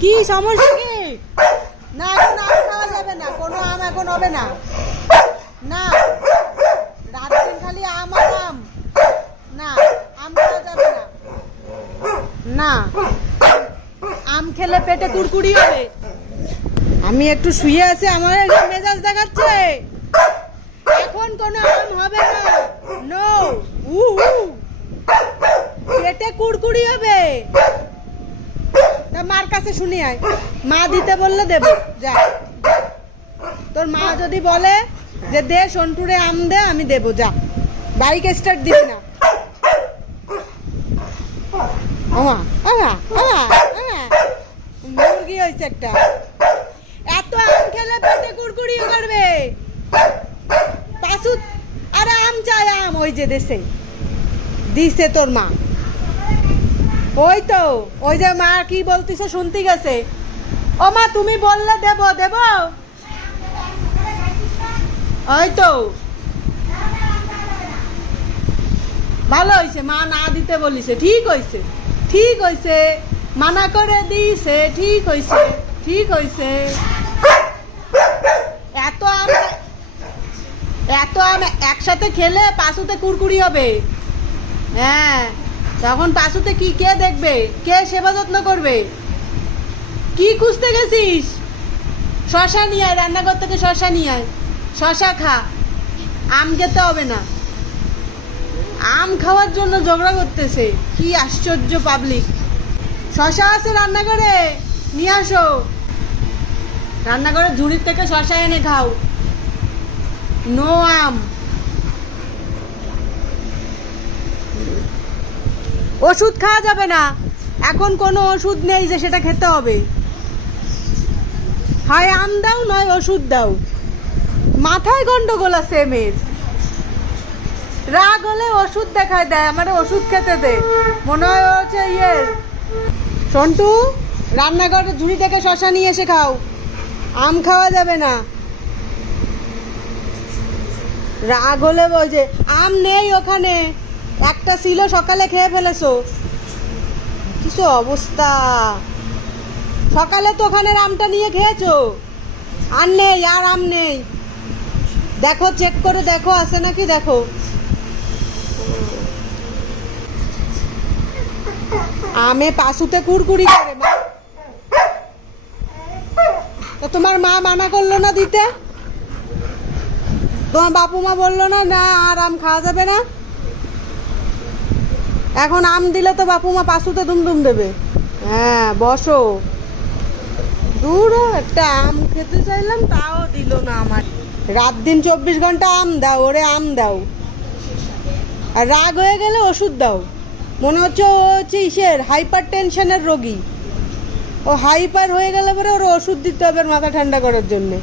কি সমস্যা? কি না এখন আম খাওয়া যাবে না, কোনো আম এখন হবে না। না রাত দিন খালি আম আর আম। না, আম খাওয়া যাবে না। না, আম খেলে পেটে কুড়কুড়ি হবে। আমি একটু শুয়ে আছি আমার একটু মেজাজ দেখাচ্ছে। এখন কোনো আম হবে না। নো উ। পেটে কুড়কুড়ি হবে। কাছে শুনি আয়। মা দিতে বললে দেব। যা। তোর মা যদি বলে যে দে সন্টুরে আম দে, আমি দেব, যা। বাইক স্টার্ট দিবি না। আমা আমা আমা আমা। মুরগি হয়েছে একটা। এত আম খেলে পেটে কুড়কুড়ি করবে। পাশু আরে আম চাই, আম ওই যে দেশে। দিছে তোর মা। ওই তো, ওই যে মা কি বলতিছে শুনতে গেছে। ও মা, তুমি বললে দেব দেব? ওই তো। ভালো হয়েছে মা না দিতে বলিছে, ঠিক হয়েছে ঠিক হয়েছে মানা করে দিছে ঠিক হয়েছে ঠিক হয়েছে এত আম এত আম একসাথে খেলে পাশুতে কুরকুরি হবে। হ্যাঁ। তখন পাশুতে কি, কে দেখবে? কে সেবা যত্ন করবে? কি খুঁজতে গেছিস? শশা নিয়ে আয়, রান্নাঘর থেকে শশা নিয়ে আয়। শশা খা। আম খেতে হবে না। আম খাওয়ার জন্য ঝগড়া করতেছে। কি আশ্চর্য পাবলিক শশা আছে রান্নাঘরে, নিয়ে আসো। রান্নাঘরে ঝুড়ির থেকে শশা এনে খাও। নো আম। ওষুধ খাওয়া যাবে না। এখন কোনো ওষুধ নেই যে সেটা খেতে হবে। হয় আম দাও, নয় ওষুধ দাও। মাথায় গন্ডগোল আছে মেয়ের। রাগ হলে ওষুধ দেখায় দেয়, আমার ওষুধ খেতে দে। মনে হয় হচ্ছে ইয়ে। সন্টু, রান্নাঘরে ঝুড়ি থেকে শশা নিয়ে এসে খাও। আম খাওয়া যাবে না। রাগ হলে বলছে আম নেই ওখানে। একটা ছিল সকালে খেয়ে ফেলেছো। কিছু অবস্থা। সকালে তো ওখানে আমটা নিয়ে খেয়েছো। আর নেই, আর আম নেই। দেখো চেক করে, দেখো, আছে নাকি? দেখো। আমে পাশুতে কুড়কুড়ি করে, মা। তো তোমার মা মানা করল না দিতে? তোমার বাপু মা বলল না না, আর আম খাওয়া যাবে না? এখন আম দিলে তো বাপু মা পাশুতে দুমদুম দেবে। হ্যাঁ বসো। দূর একটা আম খেতে চাইলাম, তাও দিল না আমার রাত দিন চব্বিশ ঘণ্টা আম দাও, ওরে আম দাও। আর রাগ হয়ে গেলে ওষুধ দাও। মনে হচ্ছে ও হচ্ছে ইসের হাইপার টেনশনের রোগী। ও হাইপার হয়ে গেলে পরে ওর ওষুধ দিতে হবে মাথা ঠান্ডা করার জন্যে।